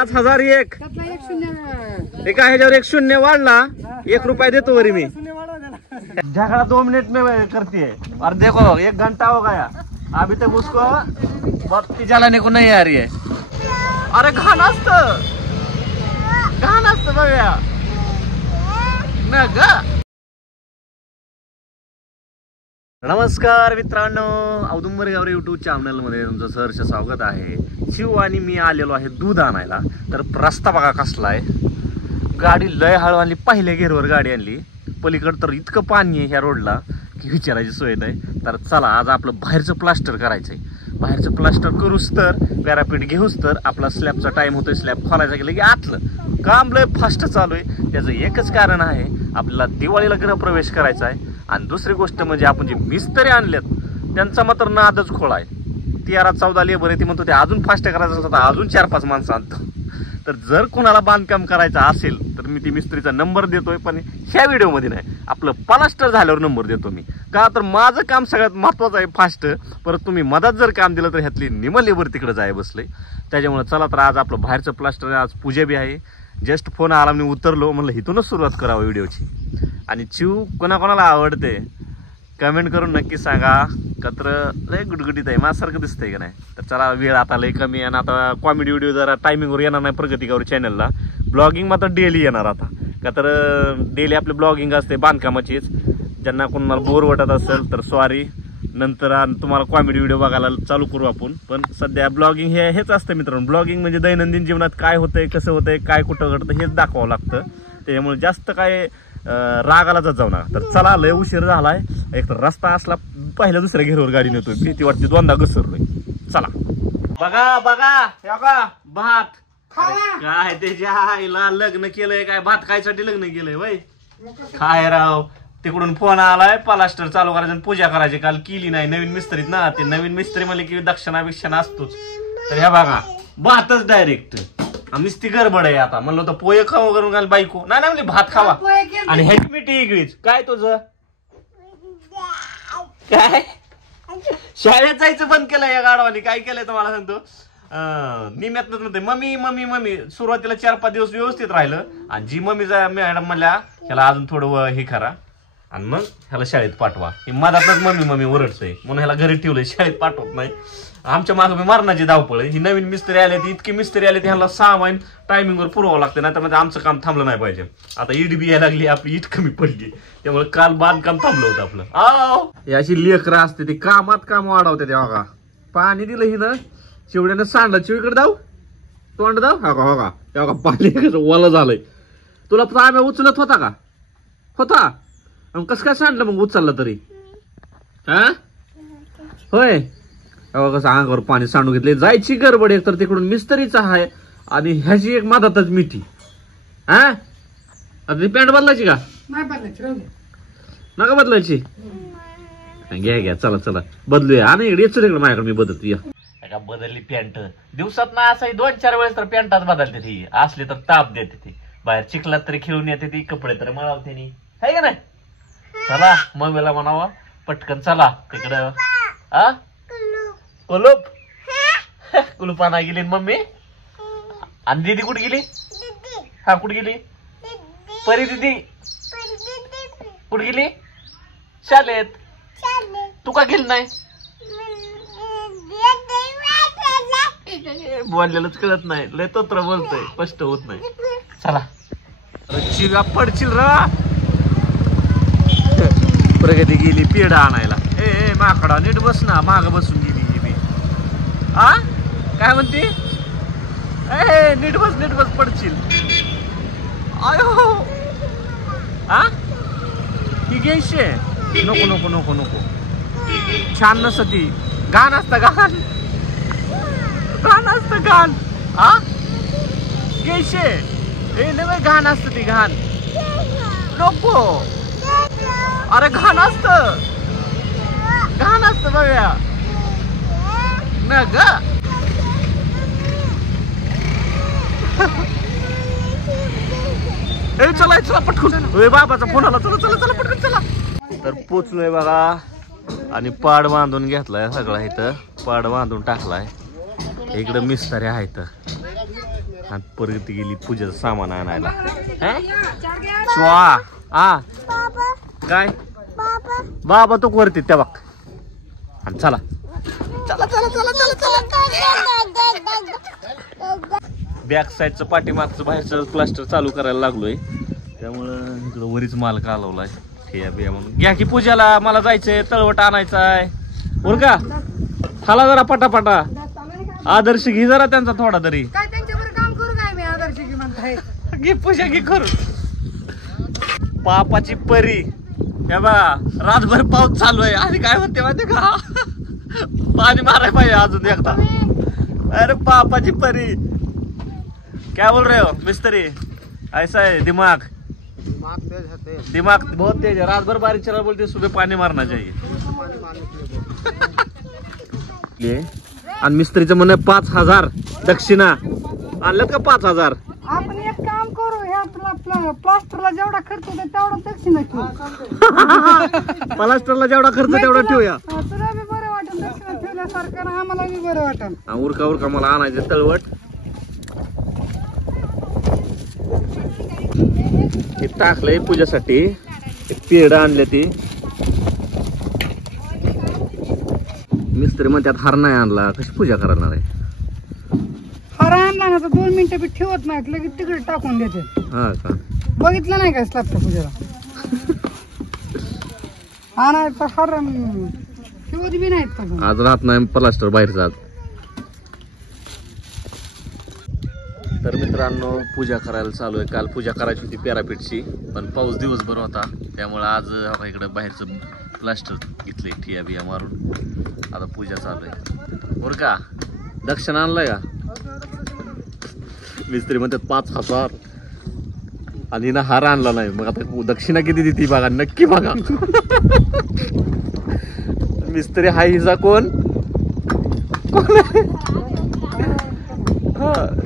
5001 एका ह्याच्यावर 1 शून्य वाढला 1 रुपया देतो वरी मी झगड़ा 2 मिनट में करती है और देखो 1 घंटा हो गया अभी तक उसको बत्ती जलाने को नहीं आ रही है। अरे घाण असतं बघा ना ग। नमस्कार मित्रांनो, औदुंबर गावरे यूट्यूब चॅनल मध्ये तुमचं सहर्ष स्वागत आहे। शिव आणि मी आलेलो आहे दूध आणायला। तर रस्ता बघा कसला आहे, गाडी लय हळू आणली, पहिल्या गेअरवर गाडी आणली। पलीकडे तर इतकं पाणी आहे ह्या रोडला की विचारायची सोय नाही। तर चला आज आपलं बाहेरचं प्लास्टर करायचंय। बाहेरचं प्लास्टर करूच तर पॅरापीट घेऊच तर आपला स्लॅबचा टाइम होतोय। स्लॅब खोलायचा गेलं की आतलं काम लय फास्ट चालू आहे। त्याचं एकच कारण आहे, आपल्याला दिवाळीला गृहप्रवेश करायचा आहे। आणि दुसरी गोष्ट म्हणजे आपण जे मिस्त्री आणलेत त्यांचा मात्र नादच खोळा आहे। 13-14 लेबर आहे, ती म्हणतो ते अजून फास्ट करायचं असतं तर अजून 4-5 माणसं आणतो। तर जर कोणाला बांधकाम करायचं असेल तर मी ती मिस्त्रीचा नंबर देतोय, पण ह्या व्हिडिओमध्ये नाही, आपलं प्लास्टर झाल्यावर नंबर देतो मी। का तर माझं काम सगळ्यात महत्त्वाचं आहे फास्ट, परत तुम्ही मदत जर काम दिलं तर ह्यातली निम लेबर तिकडे जाय बसले। त्याच्यामुळे चला तर आज आपलं बाहेरचं प्लास्टर, आज पूजा बी आहे। जस्ट फोन आला, मी उतरलो, म्हणलं इथूनच सुरुवात करावं व्हिडिओची। आणि चिव कोणाकोणाला आवडते कमेंट करून नक्की सांगा। कत्र लय गुटगुटीत आहे, माझ्यासारखं दिसतंय का नाही। तर चला, वेळ आता लय कमी आहे, आणि आता कॉमेडी व्हिडिओ जरा टायमिंगवर येणार नाही प्रगती गावरी चॅनलला। ब्लॉगिंग मात्र डेली येणार आता, का तर डेली आपली ब्लॉगिंग असते बांधकामाचीच। ज्यांना कोणाला बोर वाटत असेल तर सॉरी, नंतर तुम्हाला कॉमेडी व्हिडिओ बघायला चालू करू आपण। पण सध्या ब्लॉगिंग हेच असतं मित्रांनो। ब्लॉगिंग म्हणजे दैनंदिन जीवनात काय होतंय, कसं होतंय, काय कुठं घडतं हेच दाखवावं लागतं। त्याच्यामुळे जास्त काय रागाला जाऊ नका। तर चला, लय उशीर झालाय। एक तर रस्ता असला, पहिल्या दुसऱ्या घेरवर गाडी नेतोय, भीती वाटते, 2दा घसरलोय। चला बघा भात काय त्याच्या आईला लग्न केलंय काय, भात खायसाठी लग्न केलंय वय काय राव। तिकडून फोन आलाय प्लास्टर चालू करायचं आणि पूजा करायची, काल केली नाही। नवीन मिस्त्रीत ना, ते नवीन मिस्त्री म्हणले की दक्षिणा असतोच। तर ह्या बघा भातच डायरेक्ट, नुसती गडबड आहे। आता म्हणलं होतं पोहे खाऊ करून घाल, बायको नाही म्हणली भात खावा आणि ह्याची मिठी वेगळीच। काय तुझं काय शाळेत जायचं बंद केलंय या गाडवानी, काय केलंय तुम्हाला सांगतो। निम्यातच म्हणते मम्मी मम्मी मम्मी। सुरुवातीला 4-5 दिवस व्यवस्थित राहिलं, आणि जी मम्मी मॅडम म्हणल्या ह्याला अजून थोडं हे करा आणि मग ह्याला शाळेत पाठवा। हे मधातच मम्मी मम्मी ओरडतंय म्हणून ह्याला घरी ठेवलंय, शाळेत पाठवत नाही। आमच्या मागे मी मरणाची धावपळ। ही नवीन मिस्त्री आले, इतकी मिस्त्री आले, ह्याला 6 महिने टायमिंगवर पुरवावं लागतं, नाही तर म्हणजे आमचं काम थांबलं नाही पाहिजे। आता ईट बी यायला लागली, आपली ईट कमी पडली, त्यामुळे काल बांधकाम थांबलं होतं आपलं। अशी लेकरं असते ती कामात काम वाढवते। ते बघा पाणी दिलं ही ना, चिवड्यानं सांडलं, चिवकडे जाऊ तोंड दाव, हो का पाणी ओलं झालंय। तुला आम्ही उचलत होता का, होता कसं काय सांडलं मग उचललं तरी, हा होय। कसं अंगावर पाणी सांडून घेतले, जायची गडबड एक तर तिकडून मिस्त्रीचा आहे आणि ह्याची एक मधातच मिठी। हा आता ती पॅन्ट बदलायची का, नका बदलायची, घ्या चला बदलूया। आणि इकडे इकडे माझ्याकडे मी बदलतो या। बदलली पॅन्ट दिवसात ना, असं 2-4 वेळेस तर पॅन्टच बदलते ती, असली तर ताप देते ती, बाहेर चिखलात तरी खेळून येते ती, कपडे तर मळवते नी, आहे का नाही। चला मम्मीला म्हणावा पटकन चला तिकडं। आ कुलूपाना गेली मम्मी, आणि दीदी कुठे गेली, हा कुठे गेली परी दीदी, कुठे गेली शाळेत, तू का गेली नाही, बोललेलंच कळत नाही, लय तोत्र बोलतोय, स्पष्ट होत नाही। चला चिगा पडचिल रा। प्रगती गेली पेढा आणायला, ए माकडा नीट बस ना, माग बसून गेली मी। आ काय म्हणते, ए नीट बस पडशील। आयो आ ही घ्यायची नको छान नसतं ती, घाण असतं घाण असतं घाण। आ घ्यायची ए नव्हे, घाण असतं ती घाण, नको। अरे घाण असतं बघा न ग। चला पटकन, बाबाचा फोन आला, चला पटकन चला। तर पोचलोय बघा, आणि पाड बांधून घेतलाय सगळा, इथं पाड बांधून टाकलाय। इकडं मिस्त्री आहेत, आणि परत गेली पूजेचं सामान आणायला. च्वा आ काय बाबा तो वरती त्या बघ. आणि चला चला चला चला चला चला. बॅक साईडचं पाठीमागचं बाहेरचं प्लास्टर चालू करायला लागलोय, त्यामुळं इकडं वरीच माल कालवलाय ठिया बिया म्हणून. घ्या की पूजाला, मला जायचंय तळवट आणायचाय बरं का. खाला जरा पटापटा. आदर्श घे जरा त्यांचा थोडा तरी. घे पूजा घे करून. पापाची परी हे बा रातभर पाऊस चालू आहे आणि काय म्हणते माहिती का, पाणी मारायला पाहिजे अजून एकदा. अरे पापाची परी क्या बोल रहे हो मिस्त्री, ऐसा है दिमाग दिमाग बहुत तेज है. रात भर बारिश चला बोलते सुबह पानी मारना चाहिए. आणि मिस्त्रीचं म्हणे 5,000 दक्षिणा. आणलं का 5,000? आपण एक काम करू, प्लास्टरला जेवढा खर्च होता तेवढा दक्षिणा ठेवू. प्लास्टरला जेवढा खर्च तेवढा ठेवूया. तुला बी बरं वाटेल दक्षिणा ठेवल्यासारखं, आम्हाला बी बरं वाटेल. उरका उरका मला आणायचं तळवट. हे टाकलंय पूजासाठी, पेढ आणले ती. मिस्त्री म्हणतात हार नाही आणला, कशी पूजा करणार आहे. हार आणला ना तर 2 मिनिटं बी ठेवत नाहीत, लगेच तिकडे टाकून देते. हा का, बघितलं नाही का स्लॅबच्या पूजेला. हा नाही तर हार ठेवत बी नाहीत. आज राहत नाही प्लास्टर बाहेरचा. तर मित्रांनो पूजा करायला चालू आहे. काल पूजा करायची होती पेरापीठची, पण पाऊस दिवसभर होता, त्यामुळे आज इकडे बाहेरचं प्लास्टर घेतलंय ठिया बिया मारून. आता पूजा चालू आहे बरं का. दक्षिण आणलाय का मिस्त्री म्हणतात 5,000 आणि ना हार आणला नाही. मग आता दक्षिणा किती देते बघा, नक्की बघा. मिस्त्री हा हिजा कोण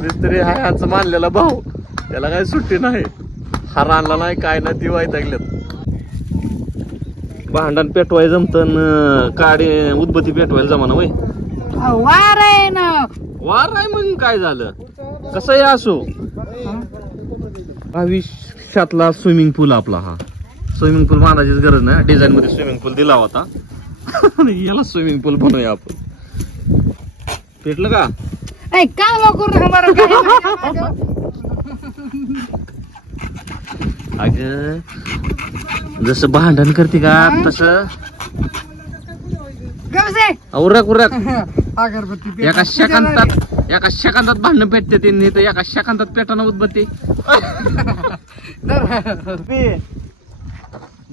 मिस्त्री हा यांचा मानलेला भाऊ, त्याला काय सुट्टी नाही. हार आणला नाही काय ना ती वैतागल्यात. भांडण पेटवाय जमतन, काडी उदबत्ती पेटवायला जमाना वय. वार आहे ना, वार आहे मग काय झालं, कसंही असो. भविष्यातला स्विमिंग पूल आपला. हा स्विमिंग पूल बांधायचीच गरज नाही, डिझाईन मध्ये स्विमिंग पूल दिला होता. याला स्विमिंग पूल बनवूया आपण. पेटलं का काय लवकर अग, जसं भांडण करते का तसं उरक उरक. अगरबत्ती एका सेकंदात भांडण पेटते ती, नाही तर एका सेकंदात पेटाना उदबत्ती.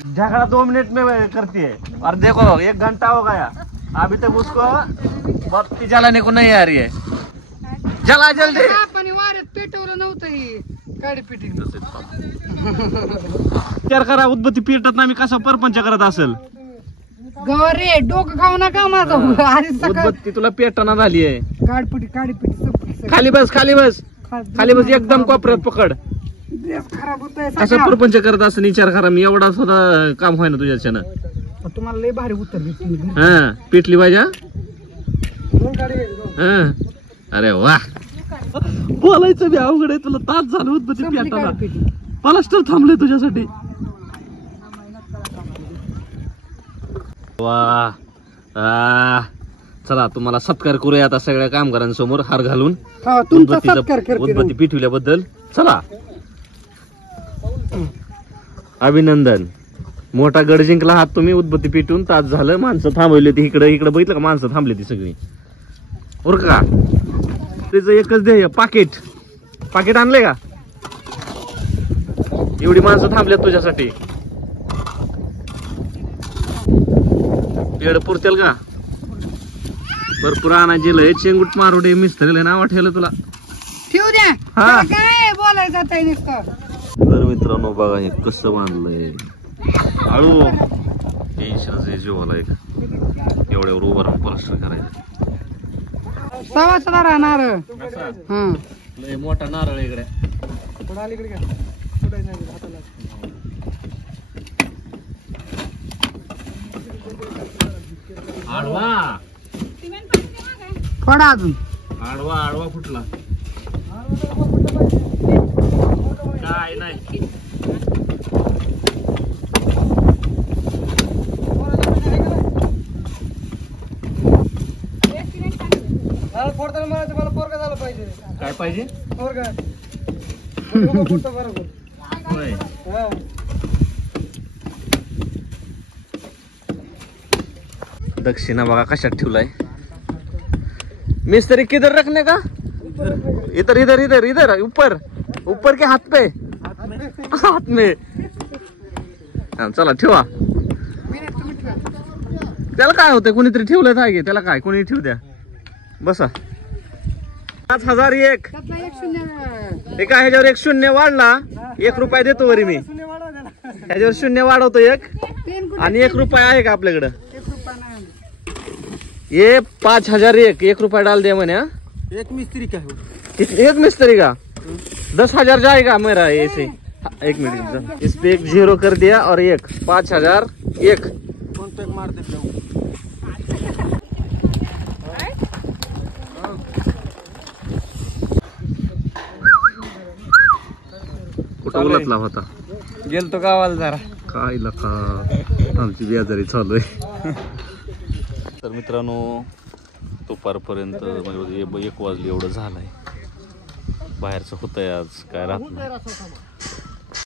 झगड़ा 2 मिनट में करती है और देखो 1 घंटा हो गया अभी तक उसको बत्ती जलाने को नहीं आ रही है. जला जल्दी. आपण वाऱ्यात पेटवलं नव्हतं ही गाडी पेटी. विचार करा, उदबत्ती पेटत नाही, मी कसा परपंच करत असेल. गौरे डोकं खाऊ नका माझं. उदबत्ती तुला पेटना झाली आहे. गाडीपिटी खाली बस खाली बस खाली बस, एकदम कोपऱ्यात पकड. खराब होतंय असं परपंच करत असं विचार करा. मी एवढा सुद्धा काम होय ना तुझ्याच्यानं. तुम्हाला लय भारी उतरली. हा पेटली पाहिजे. हा अरे वा, बोलायचं बी अवघड आहे. तुला तास झालं उदबत्ती पेटाना, प्लास्टर थांबले तुझ्यासाठी. वा चला तुम्हाला सत्कार करूया आता सगळ्या कामगारांसमोर हार घालून उदबत्ती पेटविल्याबद्दल. चला अभिनंदन, मोठा गड जिंकला आहात तुम्ही. उदबत्ती पेटून तास झालं, माणसं थांबवली होती इकडे इकडे, बघितलं का माणसं थांबली ती सगळी बरं का. त्याचं एकच ध्येय, पाकिट आणलंय का. एवढी माणसं थांबल्यात तुझ्यासाठी. पेड पुरतेल का, भरपूर आणायचे लय. चेंगूट मारुडे मिस्त्रीला नाव ठेवलं तुला. ठेवू द्या, काय बोलायचं आता नुसतं. तर मित्रांनो बघा हे कसं बांधलंय. हळू टेन्शनच जीवाला एक एवढ्यावर उभं राहून प्लास्टर करायचं. सवासला राहणार. लय मोठा नारळ इकडे. आडवा थोडा अजून आडवा फुटला. पाहिजे और काय मोठं बरोबर होय हा दक्षिणा बघा कशात ठेवलाय मिस्त्री किधर रखने का इधर इधर इधर इधर ऊपर ऊपर के हाथ पे हाथ में हा, चला ठेवा त्याला काय होतंय कोणीतरी ठेवलं आहे त्याला काय कोणी ठेवू द्या बसा 5001 त्यातला एक शून्य एका ह्याच्यावर एक शून्य वाढला 1 रुपया देतो वरी मी शून्य वाढवा द्या ना. ह्याच्यावर शून्य वाढवतो एक 3 कुठे आणि 1 रुपया आहे का आपल्याकडं 1 रुपया नाही ये 5001 1 रुपया डाल दिया मैंने हाँ? एक मिस्त्री काय हो एक मिस्त्री का 10,000 जाएगा मेरा ऐसे हाँ, 1 मिनट इस पे 1 0 कर दिया और 1 5001 कॉन्टॅक्ट मार दे कुठं उलटला होता गेलतो गावाला जरा काय लका आमची बेजारी चालू आहे तर मित्रांनो दुपारपर्यंत म्हणजे 1 वाजले एवढं झालंय बाहेरचं होतंय आज काय राहत नाही